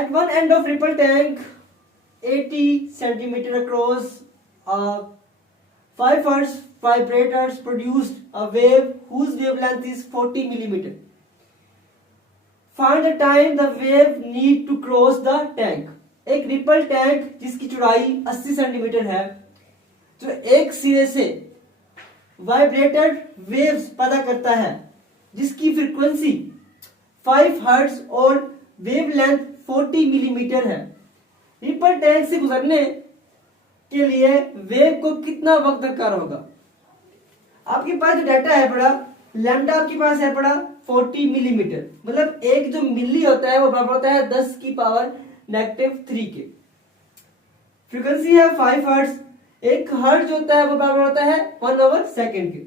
At one end of ripple tank, 80 centimeter across, 5 hertz vibrators produced a wave whose wavelength is 40 millimeter. Find the time the wave need to cross the tank. एक ripple tank जिसकी चौड़ाई 80 centimetre है, जो एक सिरे से vibrated waves पैदा करता है जिसकी फ्रीक्वेंसी 5 हर्ट्ज और वेवलेंथ 40 मिलीमीटर है। रिपल टैंक से गुजरने के लिए वेव को कितना वक्त दरकार होगा? आपके पास जो डाटा है पड़ा, लैम्डा आपके पास है पड़ा 40 मिलीमीटर, मतलब एक जो मिली होता है वो बराबर होता है 10 की पावर -3 के। फ्रीक्वेंसी है 5 हर्ट्ज, एक हर्ट्ज होता है वो बराबर होता है 1 ओवर सेकेंड के।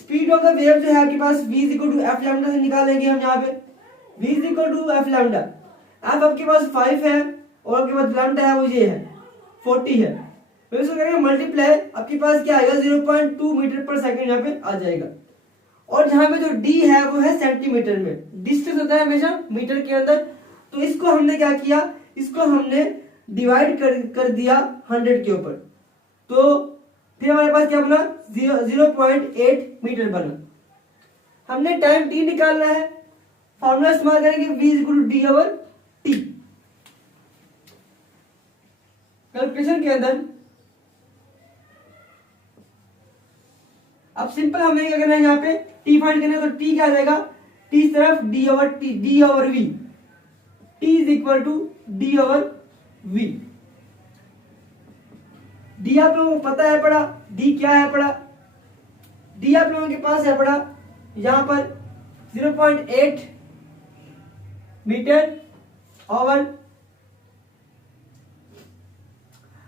स्पीड ऑफ द वेव जो है आपके पास v f लैम्डा से निकालेंगे हम यहाँ पे v f लैम्डा। f आपके पास 5 है और आपके पास लैम्डा है वो ये है 40 है, तो इसको करेंगे मल्टीप्लाई, आपके पास क्या आएगा 0.2 मीटर पर सेकंड यहाँ पे आ जाएगा। और यहाँ पे जो d है वो है सेंटीमीटर में, डिस्टेंस होता है हमेशा मीटर के अंदर, तो इसको हमने क्या किया, इसको हमने डिवाइड कर दिया 100 के ऊपर, तो फिर हमारे पास क्या बना 0.8 मीटर बना। हमने टाइम t निकालना है, फॉर्मूला इस्तेमाल करेंगे v d over t। Calculation के अंदर अब सिंपल हमें क्या करना है, यहाँ पे t फाइंड करना है, तो t क्या आ जाएगा, t इस तरफ d over v, t is equal to d over v। d आप लोगों को पता है पड़ा, d क्या है पड़ा, d आप लोगों के पास है पड़ा यहां पर 0.8 मीटर ओवर,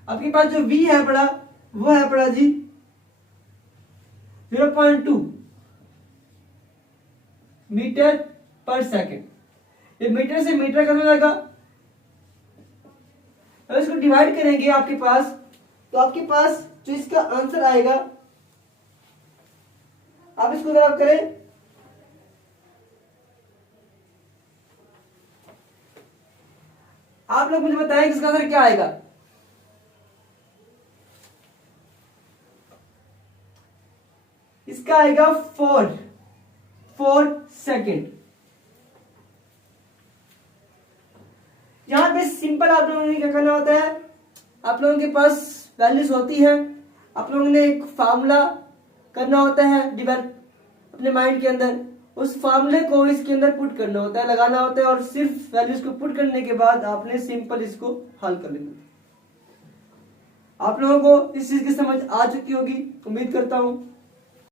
आपके पास जो v है पड़ा वो है पड़ा जी 0.2 मीटर पर सेकेंड। ये मीटर से मीटर कम हो जाएगा, अब इसको डिवाइड करेंगे आपके पास, तो आपके पास जो इसका आंसर आएगा, आप इसको जरा करें, आप लोग मुझे बताएं कि इसका आंसर क्या आएगा। इसका आएगा 4 सेकेंड। यहां पे सिंपल आप लोगों ने क्या करना होता है, आप लोगों के पास वैल्यूज होती है, आप लोगों ने एक फार्मूला करना होता है डिवेल्प अपने माइंड के अंदर, उस फार्मूले को इसके अंदर पुट करना होता है, लगाना होता है, और सिर्फ वैल्यूज को पुट करने के बाद आपने सिंपल इसको हल कर लेना। आप लोगों को इस चीज की समझ आ चुकी होगी, उम्मीद करता हूं।